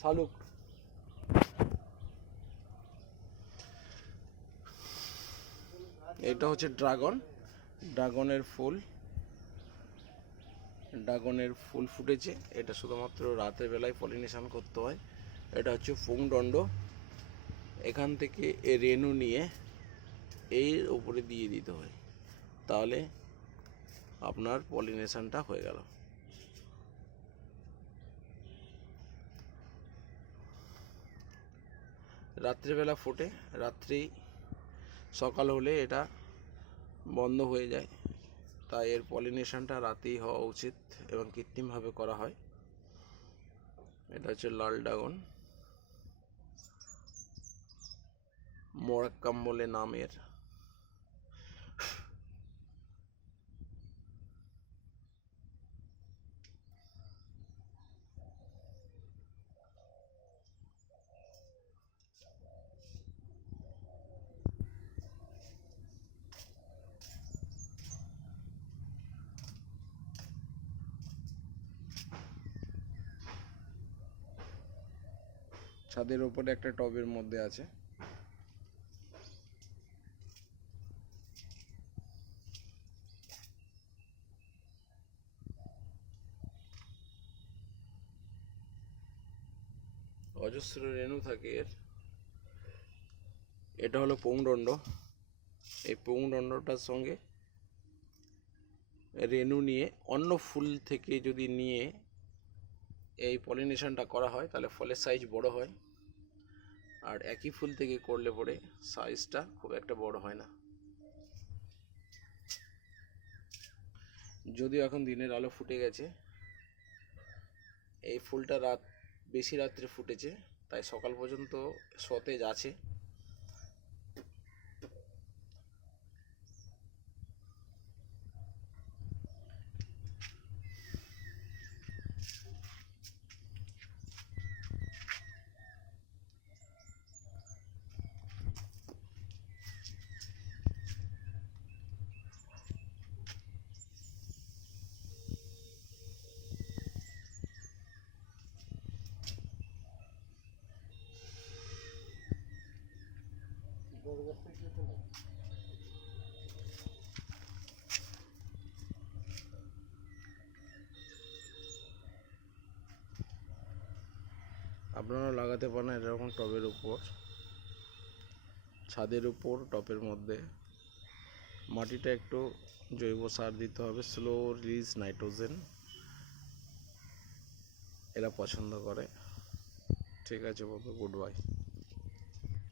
শালুক। এটা হচ্ছে ড্রাগনের ফুল ফুটেছে। এটা শুধুমাত্র রাতের বেলায় পলিনেশন করতে হয়। এটা হচ্ছে পুংদণ্ড। এখান থেকে রেণু নিয়ে এর উপরে দিয়ে দিতে হয়, তাহলে আপনার পলিনেশনটা হয়ে গেল। রাত্রিবেলা ফোটে, সকাল হলে এটা বন্ধ হয়ে যায়, তাই এর পলিনেশনটা রাতেই হওয়া উচিত এবং কৃত্রিমভাবে করা হয়। এটা হচ্ছে লাল ড্রাগন, মোরাক্কাম বলে নাম এর। ছাদের উপরে একটা টবের মধ্যে আছে। অজস্র রেণু থাকে এর। এটা হলো পুংদণ্ড। এই পুংদণ্ডটার সঙ্গে রেণু নিয়ে অন্য ফুল থেকে যদি নিয়ে এই পলিনেশনটা করা হয়, তাহলে ফলের সাইজ বড় হয়। আর একই ফুল থেকে করলে পরে সাইজটা খুব একটা বড় হয় না। যদিও এখন দিনের আলো ফুটে গেছে, এই ফুলটা বেশি রাত্রে ফুটেছে, তাই সকাল পর্যন্ত সতেজ আছে। আপনারা লাগাতে পারেন এরকম টবের উপর, ছাদের উপর, টবের মধ্যে। মাটিটা একটু জৈব সার দিতে হবে, স্লো রিলিজ নাইট্রোজেন, এরা পছন্দ করে। ঠিক আছে বন্ধু, গুড বাই।